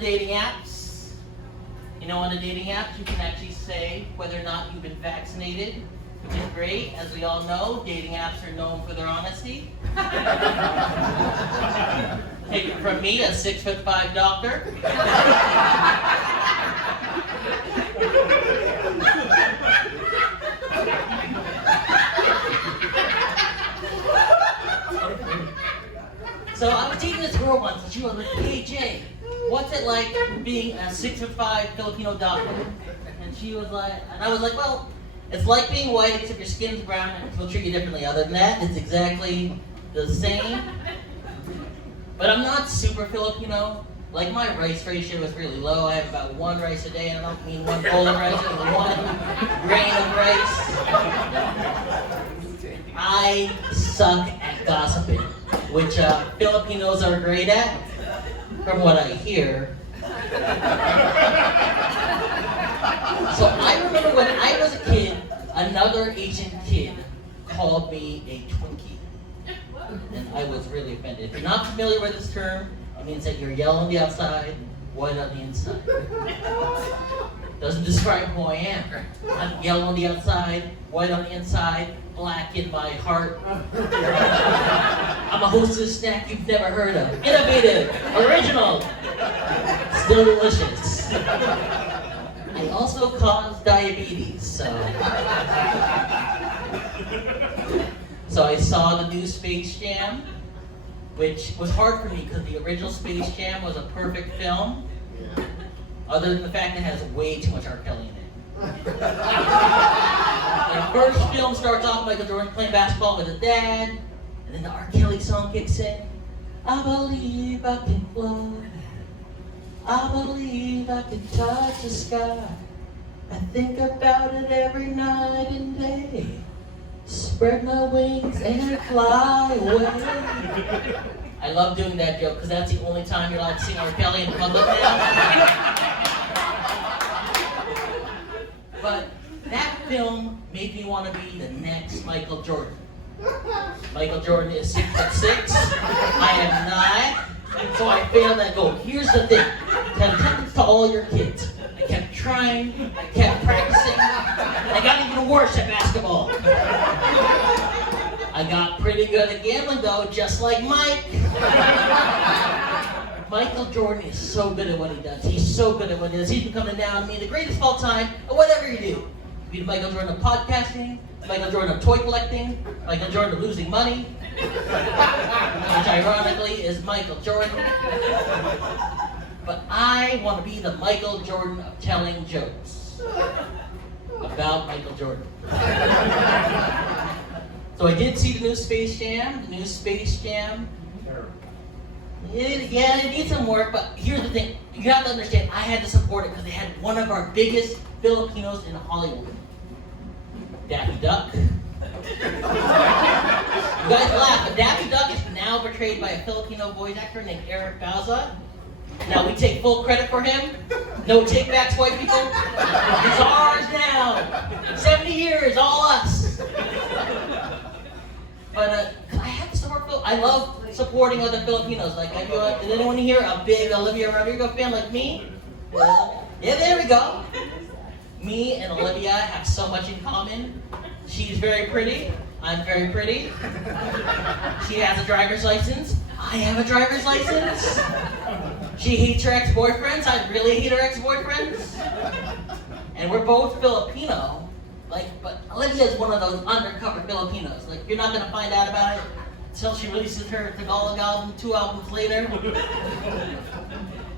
dating apps. You know, on the dating apps, you can actually say whether or not you've been vaccinated, which is great. As we all know, dating apps are known for their honesty. Take it from me, a 6'5" doctor. So I was dating this girl once, and she was like, "Hey Jay, what's it like being a 6'5" Filipino doctor?" And she was like, and I was like, "Well, it's like being white except your skin's brown and we'll treat you differently. Other than that, it's exactly the same." But I'm not super Filipino. Like, my rice ratio is really low. I have about 1 rice a day, and I don't mean 1 bowl of rice, but 1 grain of rice. I suck at gossiping, which Filipinos are great at, from what I hear. So I remember when I was a kid, another Asian kid called me a Twinkie. And I was really offended. If you're not familiar with this term, it means that you're yellow on the outside, white on the inside. Doesn't describe who I am. I'm yellow on the outside, white on the inside, black in my heart. I'm a hostess snack you've never heard of. Innovative, original, still delicious. I also cause diabetes, so I saw the new Space Jam, which was hard for me because the original Space Jam was a perfect film, other than the fact that it has way too much R. Kelly in it. The first film starts off Michael Jordan playing basketball with his dad, and then the R. Kelly song kicks in. I believe I can fly. I believe I can touch the sky. I think about it every night and day. Spread my wings and fly away. I love doing that joke because that's the only time you're allowed to sing R. Kelly in public now. But that film made me want to be the next Michael Jordan. Michael Jordan is 6'6". I am not. So I failed that goal. Here's the thing. Tell to all your kids. I kept trying. I kept practicing. I got even worse at basketball. I got pretty good at gambling though, just like Mike. Michael Jordan is so good at what he does. He's so good at what he does. He's becoming now to me the greatest of all time at whatever you do. Be the Michael Jordan of podcasting, Michael Jordan of toy collecting, Michael Jordan of losing money, which ironically is Michael Jordan. But I want to be the Michael Jordan of telling jokes about Michael Jordan. So I did see the new Space Jam. The new Space Jam. It needs some work, but here's the thing. You have to understand, I had to support it because they had one of our biggest Filipinos in Hollywood. Daffy Duck. You guys laugh, but Daffy Duck is now portrayed by a Filipino voice actor named Eric Bauza. Now we take full credit for him. No take-backs, white people. It's ours now. 70 years, all us. But I have to support I love supporting other Filipinos. Like, is anyone here a big Olivia Rodrigo fan like me? Yeah, there we go. Me and Olivia have so much in common. She's very pretty. I'm very pretty. She has a driver's license. I have a driver's license. She hates her ex-boyfriends. I really hate her ex-boyfriends. And we're both Filipino. But Olivia is one of those undercover Filipinos. Like, you're not gonna find out about it until she releases her Tagalog album 2 albums later.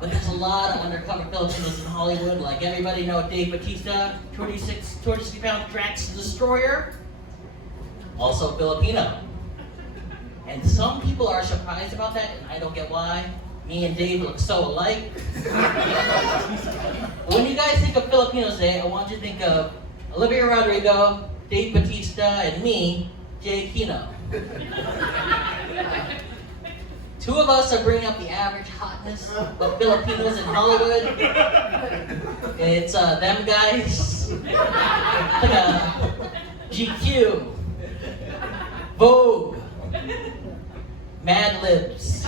But there's a lot of undercover Filipinos in Hollywood. Like, everybody know Dave Bautista, 260-pound Drax the Destroyer. Also Filipino. And some people are surprised about that, and I don't get why. Me and Dave look so alike. When you guys think of Filipinos Day, I want you to think of Olivia Rodrigo, Dave Bautista, and me, Jay Aquino. 2 of us are bringing up the average hotness of Filipinos in Hollywood. It's them guys, GQ, Vogue, Mad Libs.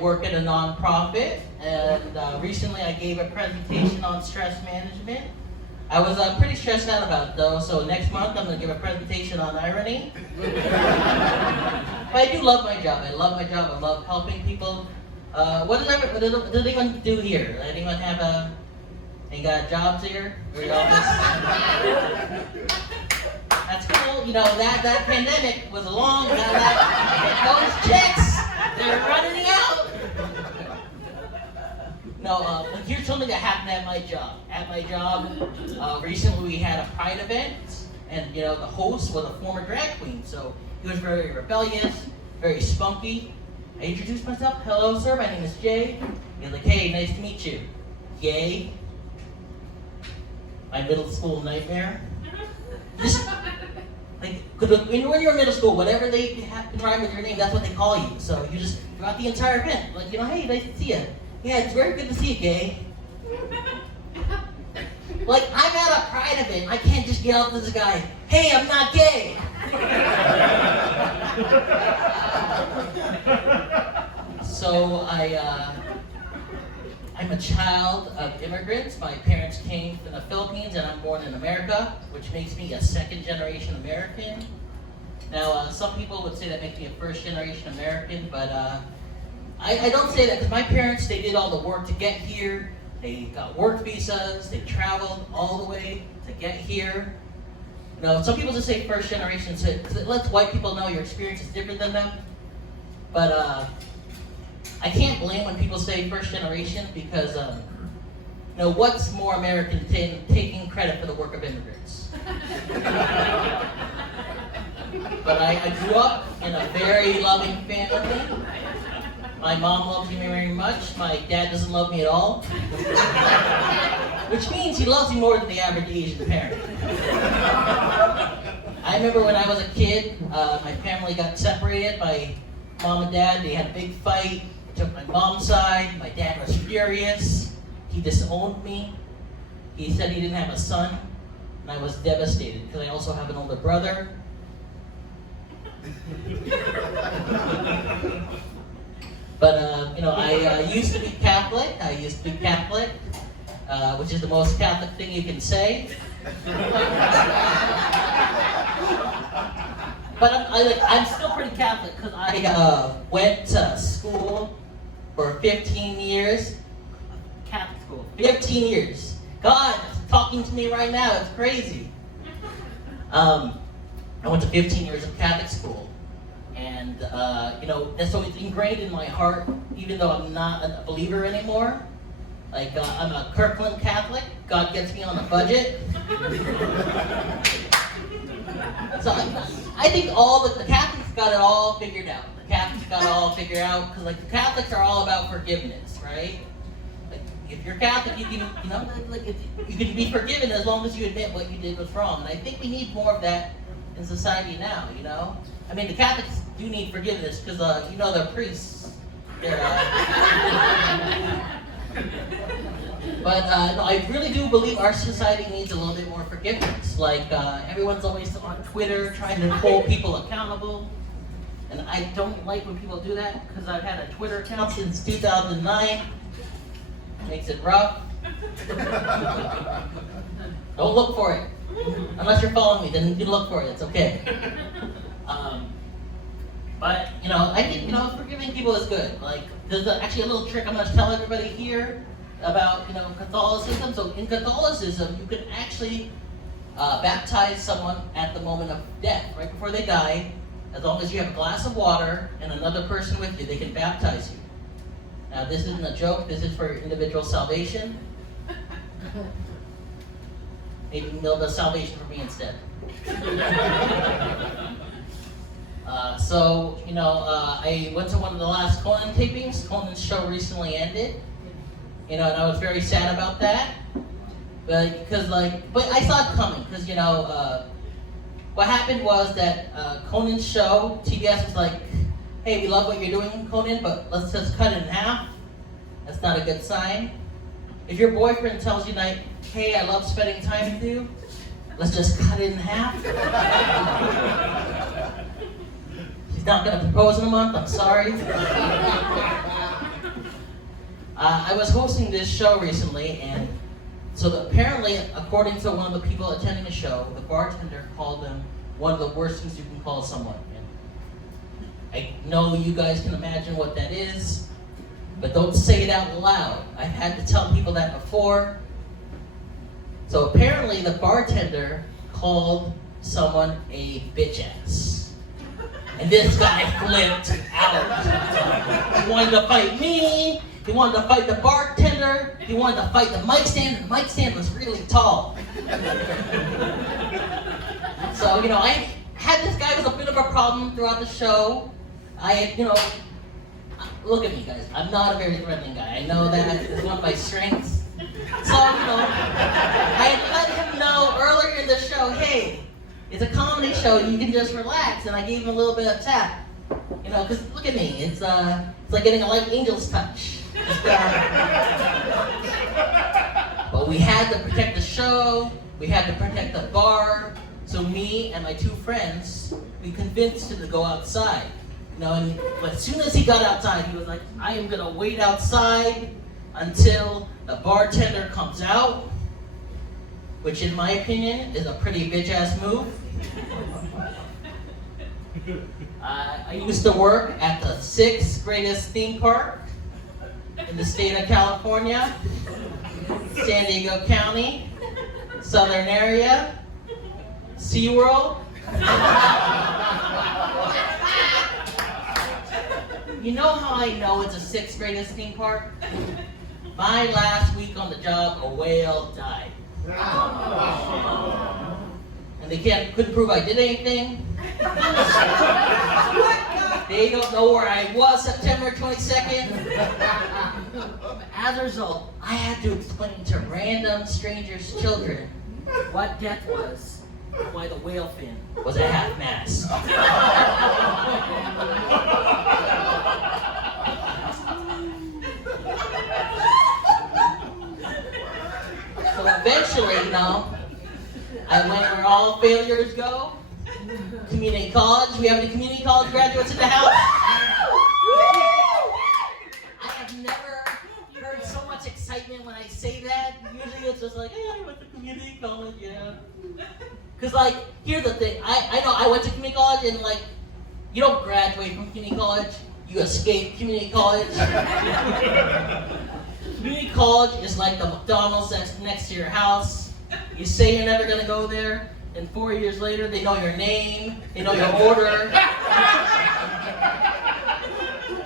work at a nonprofit, and recently I gave a presentation on stress management. I was pretty stressed out about it though, so next month I'm going to give a presentation on irony. But I do love my job. I love my job. I love helping people. What does anyone do here? Anyone have any got jobs here? Or y'all just... That's cool. You know, that pandemic was long. Those chicks, they're running out. No, but here's something that happened at my job. At my job, recently we had a pride event, and you know, the host was a former drag queen, so he was very rebellious, very spunky. I introduced myself. Hello, sir. My name is Jay. He's like, hey, nice to meet you. Yay. My middle school nightmare. Just, like, when you're in middle school, whatever they have to rhyme with your name, that's what they call you. So you just, throughout the entire event, like, you know, hey, nice to see you. Yeah, it's very good to see you, Gay. Like, I'm at a pride event. I can't just yell to this guy, hey, I'm not gay. So I'm a child of immigrants. My parents came from the Philippines, and I'm born in America, which makes me a second-generation American. Now, some people would say that makes me a first-generation American, but I don't say that because my parents, they did all the work to get here. They got work visas. They traveled all the way to get here. You know, some people just say first-generation, so it lets white people know your experience is different than them. But I can't blame when people say first generation because, you know, what's more American than taking credit for the work of immigrants? But I grew up in a very loving family. My mom loves me very much. My dad doesn't love me at all. Which means he loves me more than the average Asian parent. I remember when I was a kid, my family got separated. My mom and dad, they had a big fight. Took my mom's side. My dad was furious. He disowned me. He said he didn't have a son, and I was devastated because I also have an older brother. But you know, I used to be Catholic. Which is the most Catholic thing you can say. But I'm still pretty Catholic because I went to school for 15 years. Catholic school. 15 years. God is talking to me right now. It's crazy. I went to 15 years of Catholic school. And, you know, that's always ingrained in my heart, even though I'm not a believer anymore. Like, I'm a Kirkland Catholic. God gets me on a budget. So I think the Catholics got it all figured out. The Catholics got it all figured out because, like, the Catholics are all about forgiveness, right? Like, if you're Catholic, you can, you know, like, you can be forgiven as long as you admit what you did was wrong. And I think we need more of that in society now. You know, I mean, the Catholics do need forgiveness because, you know, they're priests. They're. But no, I really do believe our society needs a little bit more forgiveness. Like, everyone's always on Twitter trying to hold people accountable. And I don't like when people do that because I've had a Twitter account since 2009. Makes it rough. Don't look for it. Unless you're following me, then you can look for it. It's okay. But, you know, I think, you know, forgiving people is good. Like, there's actually a little trick I'm going to tell everybody here about, you know, Catholicism. So in Catholicism, you can actually baptize someone at the moment of death, right before they die. As long as you have a glass of water and another person with you, they can baptize you. Now, this isn't a joke. This is for your individual salvation. Maybe you can build a salvation for me instead. So, you know, I went to one of the last Conan tapings. Conan's show recently ended. You know, and I was very sad about that. But I saw it coming, because, you know, what happened was that Conan's show, TBS was like, hey, we love what you're doing, Conan, but let's just cut it in half. That's not a good sign. If your boyfriend tells you, like, hey, I love spending time with you, let's just cut it in half. He's not going to propose in a month, I'm sorry. I was hosting this show recently, and apparently, according to one of the people attending the show, the bartender called them one of the worst things you can call someone. And I know you guys can imagine what that is, but don't say it out loud. I've had to tell people that before. So apparently the bartender called someone a bitch ass. And this guy flipped out. He wanted to fight me, he wanted to fight the bartender, he wanted to fight the mic stand, and the mic stand was really tall. So, I had this guy was a bit of a problem throughout the show. Look at me, guys. I'm not a very threatening guy. I know that is one of my strengths. So, I let him know earlier in the show, hey, it's a comedy show, you can just relax. And I gave him a little bit of tap. Because look at me. It's like getting a light angel's touch. But we had to protect the show. We had to protect the bar. So me and my two friends, we convinced him to go outside. And as soon as he got outside, he was like, I am going to wait outside until the bartender comes out, which in my opinion is a pretty bitch-ass move. I used to work at the 6th greatest theme park in the state of California, San Diego County, Southern area, SeaWorld. You know how I know it's a 6th greatest theme park? My last week on the job, a whale died. And they couldn't prove I did anything. They don't know where I was September 22nd. As a result, I had to explain to random strangers' children what death was, why the whale fin was at half-mast. So eventually, I went where all failures go. Community college. We have any community college graduates in the house? I have never heard so much excitement when I say that. Usually it's just like, hey, I went to community college, yeah. Because, here's the thing. I know I went to community college, and, you don't graduate from community college. You escape community college. Community college is like the McDonald's that's next to your house. You say you're never going to go there, and 4 years later, they know your name, they know your order.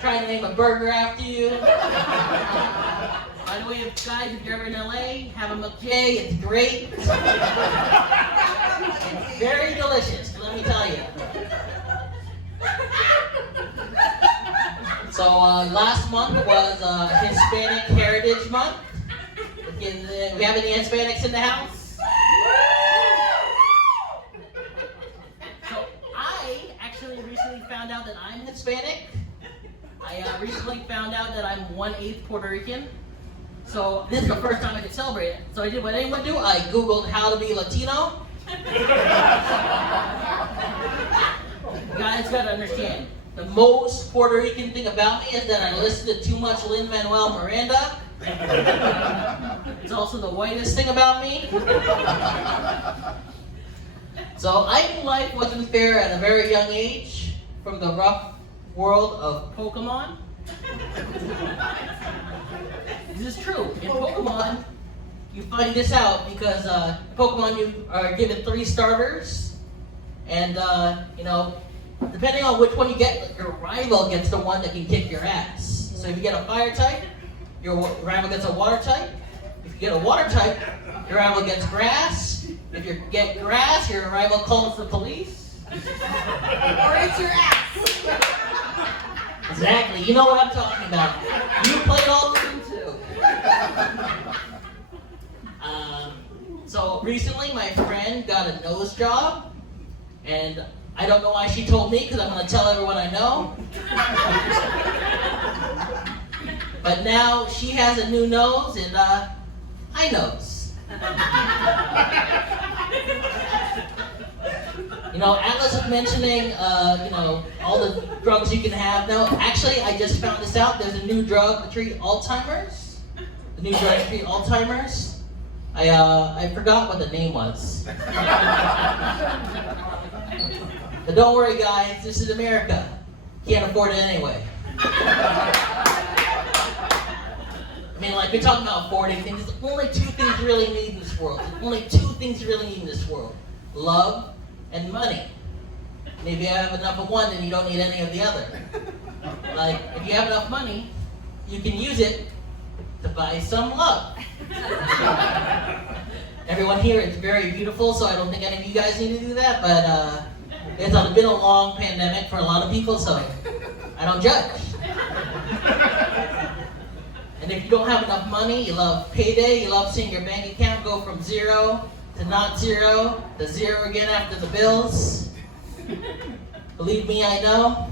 Trying to name a burger after you. By the way, guys, if you're ever in LA, have a McJ, it's great. It's very delicious, let me tell you. So last month was Hispanic Heritage Month. We have any Hispanics in the house? So I actually recently found out that I'm Hispanic. I recently found out that I'm 1/8 Puerto Rican. So this is the first time I could celebrate it. So I did what anyone do. I Googled how to be Latino. You guys gotta understand. The most Puerto Rican thing about me is that I listened to too much Lin-Manuel Miranda. It's also the whitest thing about me. So I knew life wasn't fair at a very young age from the rough world of Pokemon. This is true. In Pokemon, you find this out because Pokemon, you are given 3 starters, and depending on which one you get, your rival gets the one that can kick your ass. So if you get a fire type, your rival gets a water type. If you get a water type, your rival gets grass. If you get grass, your rival calls the police. Or it's your ass. Exactly. You know what I'm talking about. You played all of them too. So recently, my friend got a nose job, and I don't know why she told me, because I'm going to tell everyone I know. But now she has a new nose, and I knows. Atlas was mentioning, all the drugs you can have. No, actually, I just found this out. There's a new drug to treat Alzheimer's. the new drug treat Alzheimer's. I forgot what the name was. But don't worry, guys. This is America. Can't afford it anyway. I mean, like, we're talking about affording things. There's only two things you really need in this world. There's only two things you really need in this world. Love and money. And if you have enough of one, then you don't need any of the other. Like, if you have enough money, you can use it to buy some love. Everyone here is very beautiful, so I don't think any of you guys need to do that, but it's been a long pandemic for a lot of people, so I don't judge. And if you don't have enough money, you love payday, you love seeing your bank account go from zero to not zero to zero again after the bills. Believe me, I know.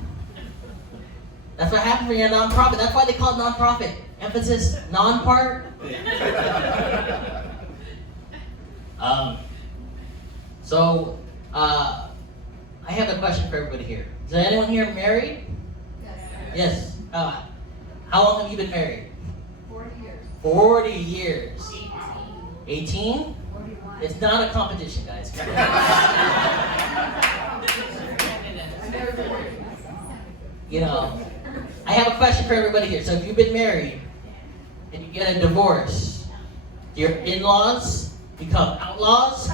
That's what happens when you're a nonprofit. That's why they call it nonprofit. Emphasis, non-part. I have a question for everybody here. Is anyone here married? Yes. Yes. How long have you been married? 40 years. 40 years. 18? 41. It's not a competition, guys. You know, I have a question for everybody here. So if you've been married and you get a divorce, do your in-laws become outlaws?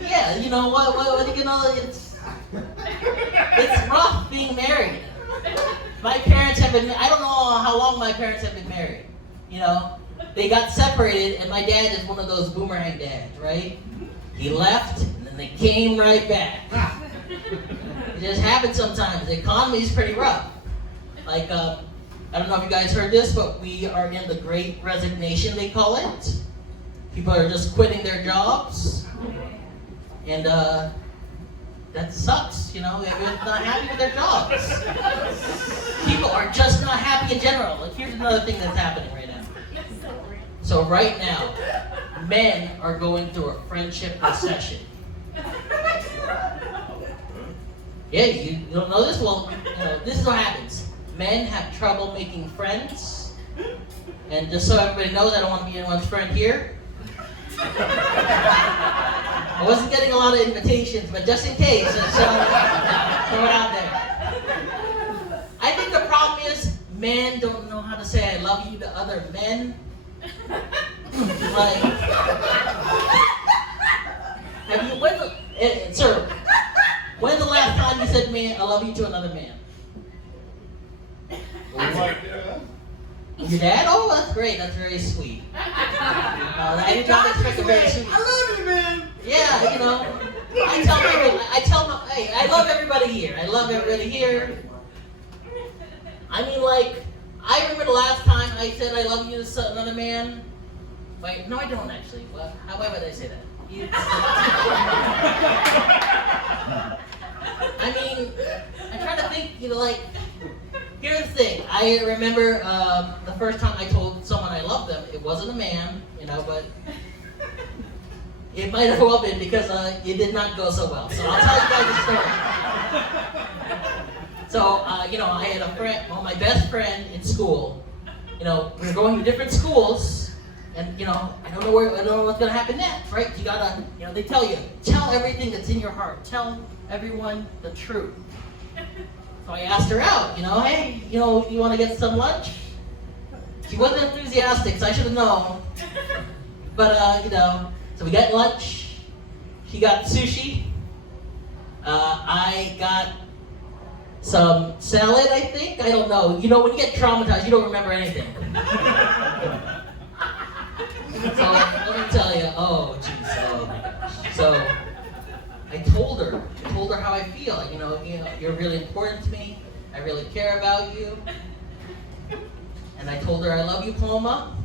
Yeah, you know what you know, it's rough being married. My parents have been, I don't know how long my parents have been married. You know, they got separated, and my dad is one of those boomerang dads, right? He left, and then they came right back. It just happens sometimes. The economy is pretty rough. Like, I don't know if you guys heard this, but we are in the Great Resignation, they call it. People are just quitting their jobs. And that sucks, you know, everyone's not happy with their jobs. People are just not happy in general. Like, here's another thing that's happening right now. So right now, men are going through a friendship recession. Yeah, you don't know this? Well, you know, this is what happens. Men have trouble making friends. And just so everybody knows, I don't want to be anyone's friend here. I wasn't getting a lot of invitations, but just in case, so throw it out there. I think the problem is men don't know how to say I love you to other men. Like, have you, sir, when's the last time you said I love you to another man? Your dad? Oh, that's great. That's very sweet. I did not expect a very sweet. I love you, man. Yeah, you know. I tell them, hey, I love everybody here. I love everybody here. I mean, like, I remember the last time I said I love you to another man. Wait, no, I don't actually. Well, why would I say that? I mean, I'm trying to think, you know, like, here's the thing. I remember the first time I told someone I loved them. It wasn't a man, you know, but it might have well been because it did not go so well. So I'll tell you guys a story. So, you know, I had a friend, well, my best friend in school. You know, we were going to different schools, and you know, I don't know what's gonna happen next, right? You gotta, you know, they tell you, tell everything that's in your heart. Tell everyone the truth. So I asked her out, you know, hey, you know, you want to get some lunch? She wasn't enthusiastic, so I should have known. But, you know, so we got lunch. She got sushi. I got some salad, I think. I don't know. You know, when you get traumatized, you don't remember anything. So let me tell you, oh, jeez, oh my gosh. So I told her how I feel. You know, you're really important to me. I really care about you. And I told her I love you, Paloma.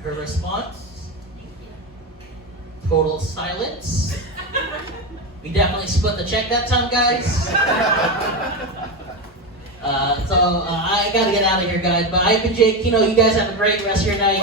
Her response, total silence. We definitely split the check that time, guys. So I gotta get out of here, guys. But I've been Jake. You know, you guys have a great rest of your night.